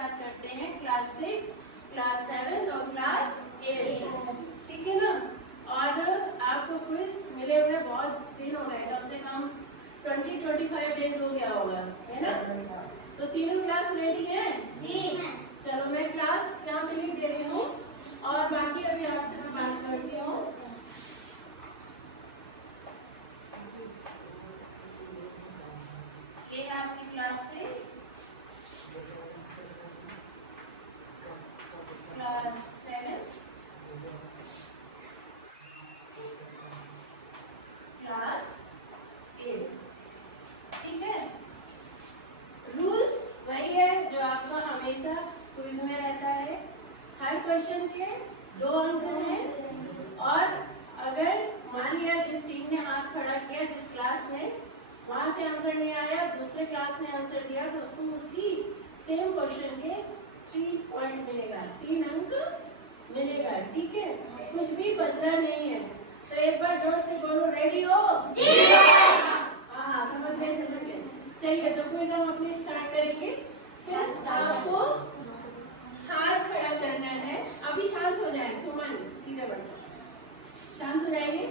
Start करते हैं class 6, class 7 और क्लास 8, ठीक है ना। और आपको क्विज मिले हुए बहुत दिन हो गए, कम से कम 20-25 डेज हो गया होगा, है ना। तो तीनों क्लास रेडी हैं? जी। चलो मैं क्लास यहाँ पे लिख दे रही हूँ और बाकी अभी आपसे मैं बात करती हूँ। ये है आपकी क्लास 6, क्लास 7, क्लास 8, ठीक है। रूल्स वही है जो आपका हमेशा क्विज में रहता है। हर क्वेश्चन के 2 अंक हैं और अगर मान लिया जिस टीम ने हाथ खड़ा किया, जिस क्लास ने वहां से आंसर नहीं आया, दूसरे क्लास ने आंसर दिया, तो उसको उसी सेम क्वेश्चन के 3 पॉइंट मिलेगा, 3 अंक मिलेगा, ठीक है। कुछ भी बदला नहीं है। तो एक बार जोर से बोलो, रेडी हो? जी। हाँ, समझ गए, समझ गए। चलिए तो क्विज हम अपनी स्टार्ट करेंगे। सिर्फ आपको हाथ खड़ा करना है। अभी शांत हो जाए, सुमन सीधे बैठो, शांत हो जाइए।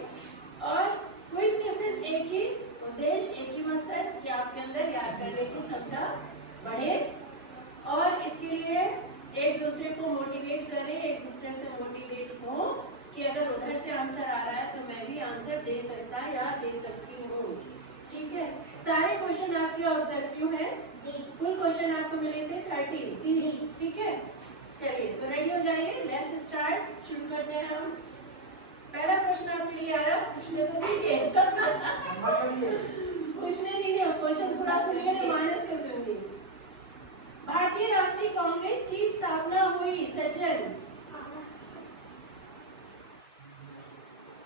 और क्विज के सिर्फ एक ही उद्देश्य, एक ही मकसद कि आपके अंदर याद करने की क्षमता बढ़े और इसके लिए एक दूसरे को मोटिवेट करें, एक दूसरे से मोटिवेट हो कि अगर उधर से आंसर आ रहा है तो मैं भी आंसर दे सकता या दे सकती हूँ, ठीक है। सारे क्वेश्चन आपके ऑब्जेक्टिव हैं। फुल क्वेश्चन आपको मिले थे 30, ठीक है। चलिए तो रेडी हो जाइए, लेट्स स्टार्ट, शुरू करते हैं हम। पहला प्रश्न आपके लिए आ रहा है, पूछने तो दीजिए पूछने दीजिए, क्वेश्चन पूरा सुनिए तो माइनस कर दूंगी। भारतीय राष्ट्रीय कांग्रेस की स्थापना हुई सज्जन?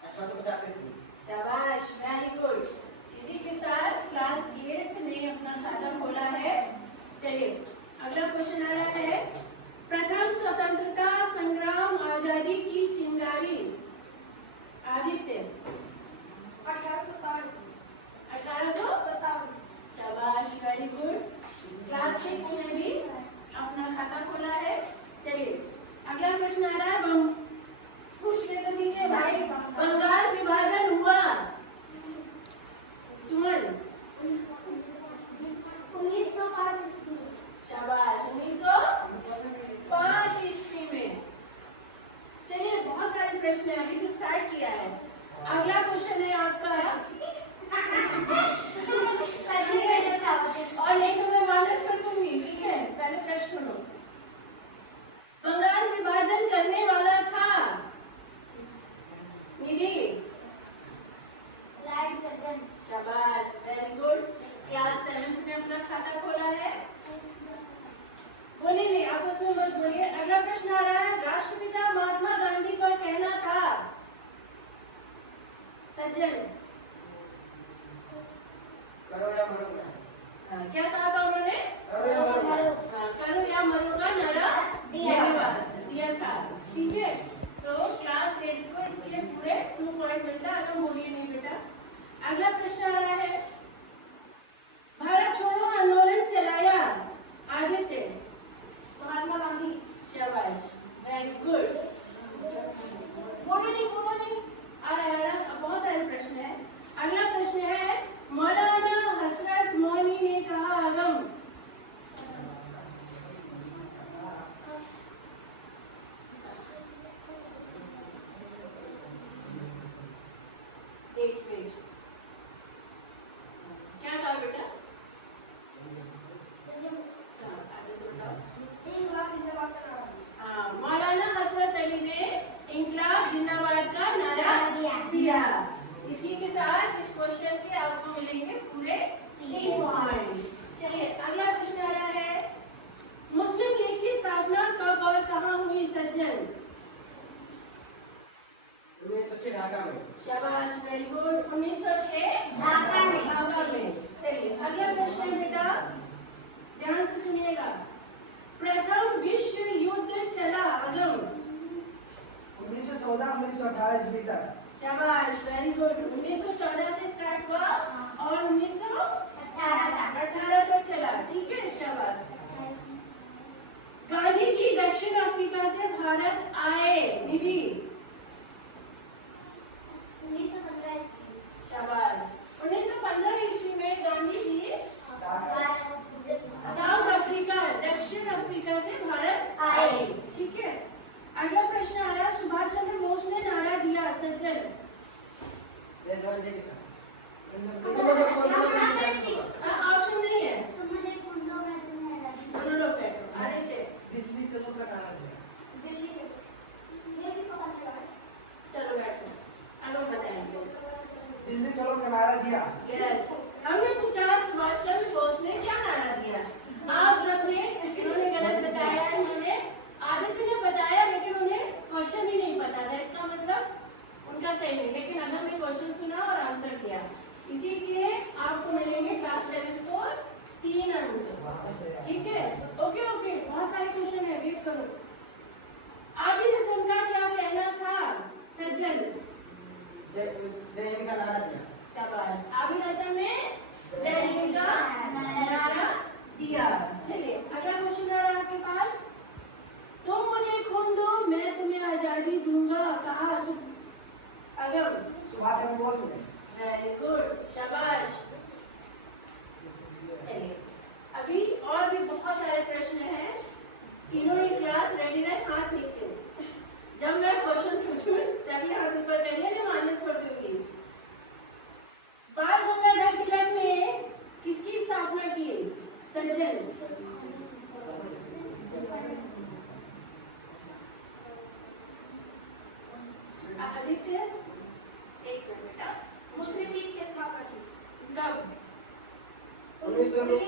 1885। शाबाश, वेरी गुड। इसी के साथ क्लास 8 ने अपना खाता खोला है। चलिए अगला क्वेश्चन आ रहा है, प्रथम स्वतंत्रता संग्राम आजादी की चिंगारी? आदित्य? 1857। शाबाश, वेरी गुड। क्लास 6 में भी अपना खाता खोला है। चलिए अगला प्रश्न आ रहा है, पूछने तो दीजिए भाई, बंगाल विभाजन हुआ? सुमन? 1905 ईस्वी। शाबाश, 1905 ईस्वी में। चलिए बहुत सारे प्रश्न है, अभी तो स्टार्ट किया है। अगला क्वेश्चन है आपका, और नहीं तो मैं माइनस कर दूंगी, ठीक है। पहले प्रश्न सुनो, बंगाल विभाजन करने वाला था? निधि? शाबाश, वेरी गुड। क्लास 7 ने अपना खाता खोला है। बोलिए नहीं, आप उसमें मत बोलिए। अगला प्रश्न आ रहा है, राष्ट्रपिता महात्मा गांधी का कहना था? सज्जन? करो या मरो का। हाँ, क्या कहा था उन्होंने? करो या मरो का। हाँ, करो या मरो का नारा दिया था, ठीक है। तो क्लास 8 को इसके लिए पूरे 2 पॉइंट मिलता है, अगर बोलिए नहीं बेटा। अगला प्रश्न आ रहा है, भारत छोड़ो आंदोलन चलाया? आदित्य? महात्मा गांधी। शाबाश, वेरी गुड। बोलो नहीं, आ रहा है। अब बहुत सारे प्रश्न है। अगला प्रश्न है, मौलाना हसरत मोनी ने कहा आगम? वेट, क्या कहा बेटा? मौलाना हसरत अली ने इंकलाब जिंदाबाद का नारा दिया। इसी के साथ इस क्वेश्चन के आपको मिलेंगे पूरे 3 पॉइंट। चलिए अगला प्रश्न आ रहा है, मुस्लिम लीग की स्थापना कब और कहाँ हुई सज्जन? 1906 ढाका में। शाबाश, वेरी गुड। 1906 ढाका में। चलिए अगला प्रश्न है बेटा, ध्यान से सुनिएगा। प्रथम विश्व युद्ध चला आगम? 1914-1918 ईस्वी तक। शाबाश, वेरी गुड। 1914 से स्टार्ट हुआ और 1918 तक चला, ठीक है। शाबाश। अफ्रीका से भारत आए? दीदी 1915 ईस्वी। शाबाश। 1915 ईस्वी में गांधी जी भारत साउथ अफ्रीका, दक्षिण अफ्रीका से भारत आए। ठीक है, अगला प्रश्न आ रहा है, सुभाष चंद्र बोस ने नारा दिया, सज्जन। जय जवान जय किसान। ऑप्शन नहीं है, तुम मुझे पूछ लो, मैं तुम्हें हरा दूंगी। दोनों लोग बैठो, आदित्य दिल्ली चलो का नारा दिया। दिल्ली के ये भी पता चला है। चलो बैठो, आगे बताएंगे। दिल्ली चलो का नारा दिया। यस, हमने पूछा सुभाष चंद्र बोस ने क्या नारा दिया। आप सबने, इन्होंने गलत बताया, इन्होंने, आदित्य ने बताया लेकिन उन्हें क्वेश्चन ही नहीं पता था, इसका मतलब उनका सही नहीं। लेकिन अगर मैं क्वेश्चन सुना और आंसर किया, इसी के आपको मिलेंगे क्लास 7 को 3 अंक। ठीक है, ओके ओके, बहुत सारे क्वेश्चन है, वेट करो। आगे लेसन का क्या कहना था, सज्जन? जय जय हिंद का नारा दिया। शाबाश, आगे लेसन ने जय हिंद का नारा दिया। चलिए अगला क्वेश्चन आ रहा है आपके पास। तुम मुझे खून दो, मैं तुम्हें आजादी दूंगा, कहा अगम? सुभाष चंद्र बोस ने। वेरी गुड, शाबाश। चलिए अभी और भी बहुत सारे प्रश्न हैं, तीनों ही क्लास रेडी रहे, हाथ नीचे। जब मैं क्वेश्चन पूछूं तभी हाथ ऊपर करिए, नहीं माइनस कर दूंगी। बाल गंगाधर तिलक ने किसकी स्थापना की, सज्जन? आदित्य एक मिनट बेटा। मुस्लिम लीग की स्थापना की। कब? 1916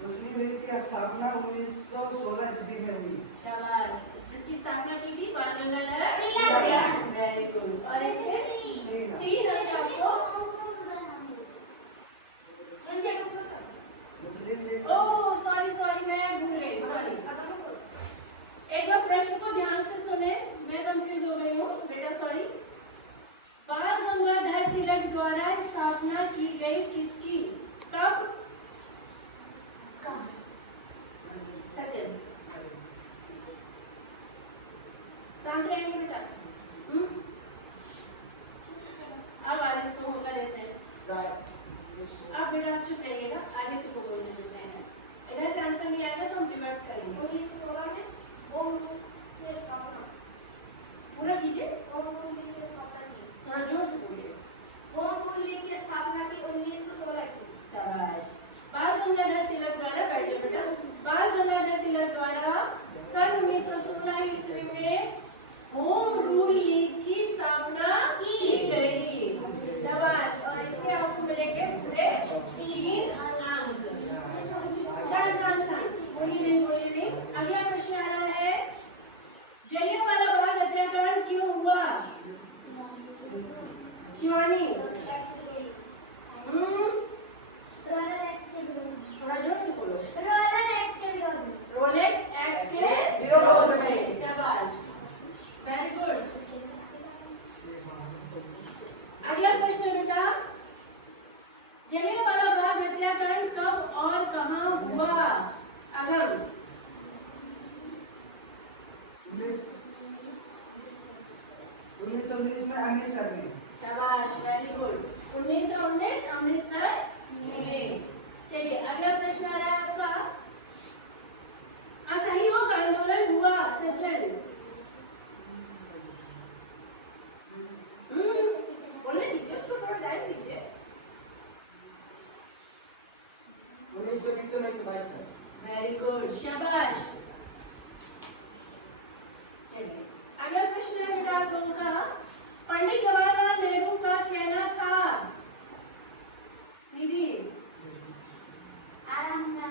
मुस्लिम लीग की स्थापना 1916 ईस्वी में हुई। शाबाश, जिसकी स्थापना की थी बाल गंगाधर तिलक। Very good. और इसके 3 अंक आपको। मुस्लिम लीग ओह सॉरी सॉरी, मैं भूल गई, सॉरी। एक बार प्रश्न को ध्यान से सुने, मैं कंफ्यूज हो गई हूँ बेटा, सॉरी। बाल गंगाधर तिलक द्वारा स्थापना की गई किसकी, कब? सचिन शांत रहेंगे बेटा। अब आदित्य को मौका देते हैं। अब बेटा आप चुप रहिएगा, आदित्य को बोलने देते हैं। इधर से आंसर नहीं आएगा तो हम रिवर्स करेंगे। 1916 में ओम की स्थापना। पूरा कीजिए, ओम लीग की स्थापना की। थोड़ा जोर से बोलिए। ओम लीग की स्थापना की 1916 ईस्वी। शाबाश। बाल गंगाधर तिलक द्वारा, बैठो बेटा, बाल गंगाधर तिलक द्वारा सन 1916 ईस्वी में होम रूल लीग की स्थापना की गई। शाबाश, और इसके आपको मिलेंगे पूरे 3 अंक। शांत शांत शांत, बोलिए नहीं। अगला प्रश्न आ रहा है, जलियांवाला बाग हत्याकांड क्यों हुआ, शिवानी? रोलर एक्ट के विरोध। थोड़ा जोर से बोलो। रोलर एक्ट के विरोध। रोलेट एक्ट के विरोध में। शाबाश, वेरी गुड। अगला प्रश्न बेटा, जलियांवाला बाग हत्याकांड कब और कहां हुआ, अगम? 1919 में अमृतसर में। शाबाश, वेरी गुड। 1919 अमृतसर में। चलिए अगला प्रश्न आ रहा है आपका, असहयोग आंदोलन हुआ, सज्जन? बोलने दीजिए उसको, थोड़ा टाइम दीजिए। 1920 से 1922 में। वेरी गुड, शाबाश। चलिए अगला प्रश्न है बेटा आप लोगों का, पंडित जवाहरलाल नेहरू का कहना था, दीदी? आराम है।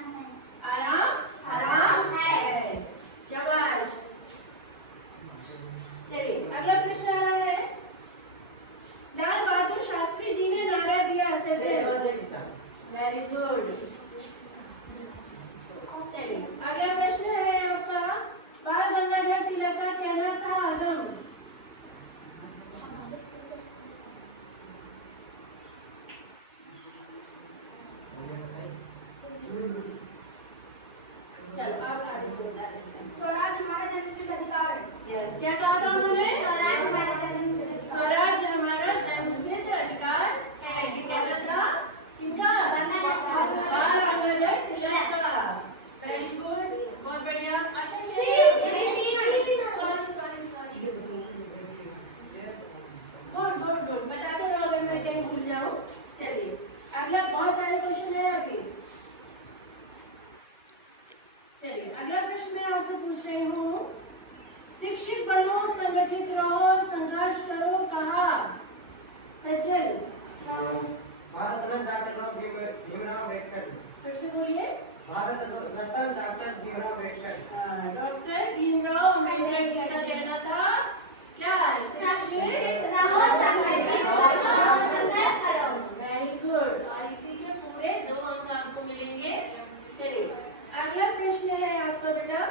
आराम हराम है। शाबाश। चलिए अगला प्रश्न आ रहा है, लाल बहादुर शास्त्री जी ने नारा दिया, जय सचिन? जवान जय किसान। Very good. चलिए अगला प्रश्न है आपका, बाल गंगाधर तिलक का कहना था, आगम? सज्जन भारत रत्न डॉक्टर भीमराव अम्बेडकर। फिर से बोलिए। भारत रत्न डॉक्टर भीमराव अम्बेडकर। डॉक्टर भीमराव अम्बेडकर जी का कहना था क्या? Very good. और इसी के पूरे 2 अंक आपको मिलेंगे। चलिए अगला प्रश्न है आपका बेटा।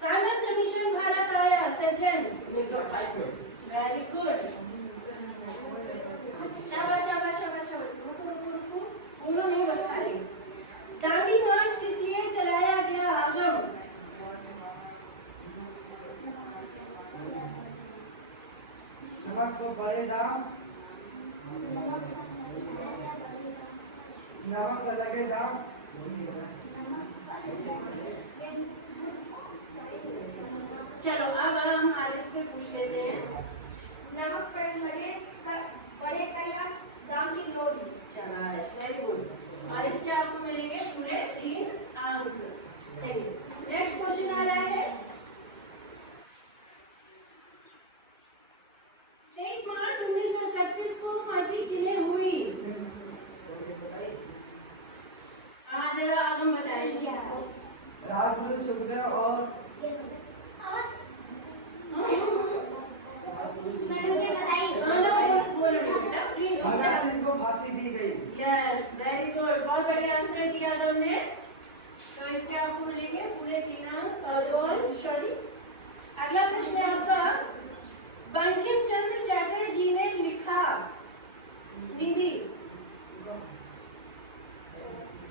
सागर कमीशन भारत आया सज्जन? 1928 में। Very good. शाबाश शाबाश शाबाश शाबाश। रुको बोलो नहीं बस खाली। दांडी मार्च किस लिए चलाया गया आगम? नमक को बड़े दाम, नमक का लगे दाम। चलो अब हम आदित्य से पूछ लेते हैं। नमक पर लगे बड़े कया दाम की विरोध। शाबाश वेरी गुड। और इसके आपको मिलेंगे पूरे 3 अंक। चलिए नेक्स्ट क्वेश्चन आ रहा है। 23 मार्च 1931 को फांसी किन्हें हुई? हाँ जरा आगम बताएं इस चीज को। राजगुरु सुखदेव और भगत सिंह को फांसी दी गई। Yes very good. बहुत बढ़िया आंसर दिया तुमने। तो इसके आपको मिलेंगे पूरे 3 अंक और 2 अंक। सॉरी अगला प्रश्न है आपका। बंकिम चंद्र चटर्जी ने लिखा निधि।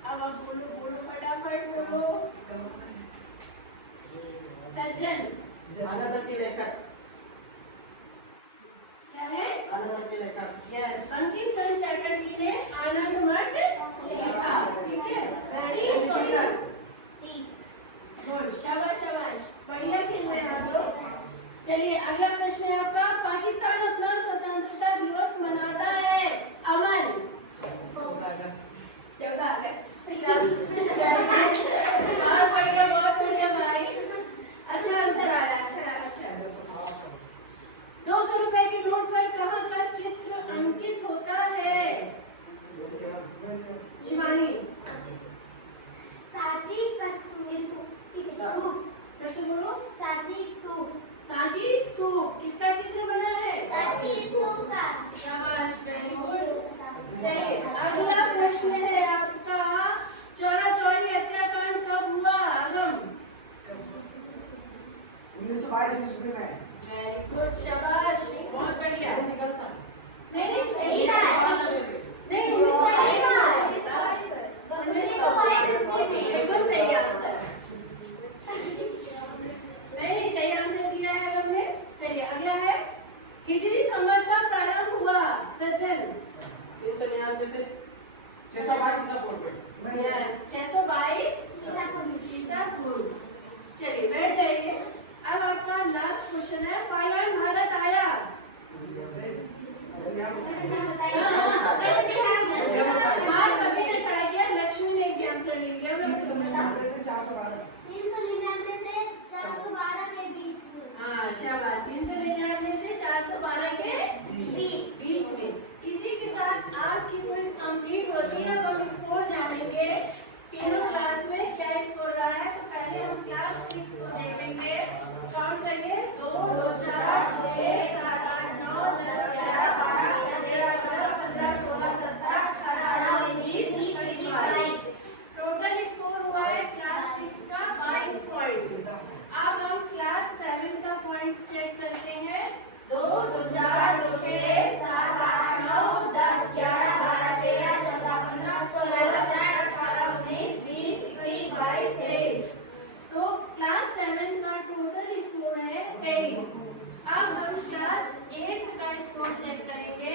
अब आप बोलो फटाफट बोलो। सज्जन आनंद के लेखक। क्या है? आनंद के लेखक। यस बंकिम चंद्र चटर्जी ने आनंद मठ लिखा। ठीक है वेरी गुड। शाबाश शाबाश बढ़िया खेल रहे हैं आप लोग। चलिए अगला प्रश्न है आपका। पाकिस्तान अपना स्वतंत्रता दिवस मनाता है अमन? 14 अगस्त। बहुत बढ़िया भाई। अच्छा आंसर आया। अच्छा 200 रुपए के नोट पर कहाँ का चित्र अंकित होता है? शिवानी सांची स्तूप। फिर से बोलो। सांची स्तूप। सांची स्तूप किसका चित्र बना है? सांची स्तूप का। शाबाश वेरी गुड। चलिए अगला प्रश्न है आपका। चौरा चौरी हत्याकांड कब हुआ आगम? 1922 ईस्वी में। वेरी गुड शाबाश बहुत बढ़िया। नहीं सही बात। नहीं एकदम सही आंसर। नहीं सही आंसर दिया है हमने। चलिए अगला है। हिजरी संवत का प्रारंभ हुआ सज्जन? 399 से 622 ईसा पूर्व में। यस 622 ईसा पूर्व। चलिए बैठ जाइए। अब आपका लास्ट क्वेश्चन है। फाइवान भारत आया? हाँ सभी ने ट्राई किया। लक्ष्मी ने भी आंसर नहीं दिया। 399 से 412। 399 से 412 के बीच में। हाँ शाबाश 399 से 412 के बीच में। इसी के साथ आपकी क्विज कंप्लीट होती है। अब हम स्कोर जानेंगे तीनों क्लास में क्या स्कोर रहा है। तो पहले हम क्लास 6 को देखेंगे। काउंट करिए 2 2 4 6 7 8 9 10 11 12 13 14 15 16 17 18 19 20 22। टोटल स्कोर हुआ है क्लास 6 का 22 पॉइंट। अब हम क्लास 7 का पॉइंट चेक करते हैं। 2 2 4 2 6 7 8 9 10 11 12 13 14 15 16 17 18 19 20 21 22 23। तो क्लास 7 का टोटल स्कोर है 23। अब हम क्लास 8 का स्कोर चेक करेंगे।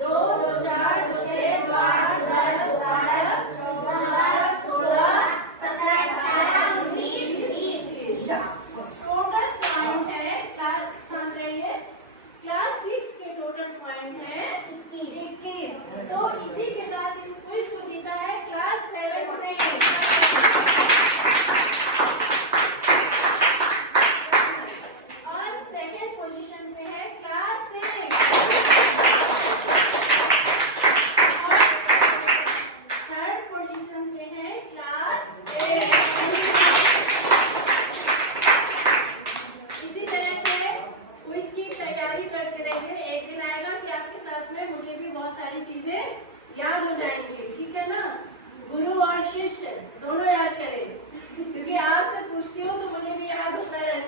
2 2 4 2 6 2 8 10 12 14 16 17 18 19 20। टोटल पॉइंट है शांत रहिए। क्लास 6 के टोटल पॉइंट है 21। तो इसी के साथ इस क्विज को जीता है क्लास 7 ने। और सेकंड पोजीशन पे है क्लास 6। याद हो जाएंगे, ठीक है ना। गुरु और शिष्य दोनों याद करें, क्योंकि आपसे पूछती हूँ तो मुझे भी याद होता रहता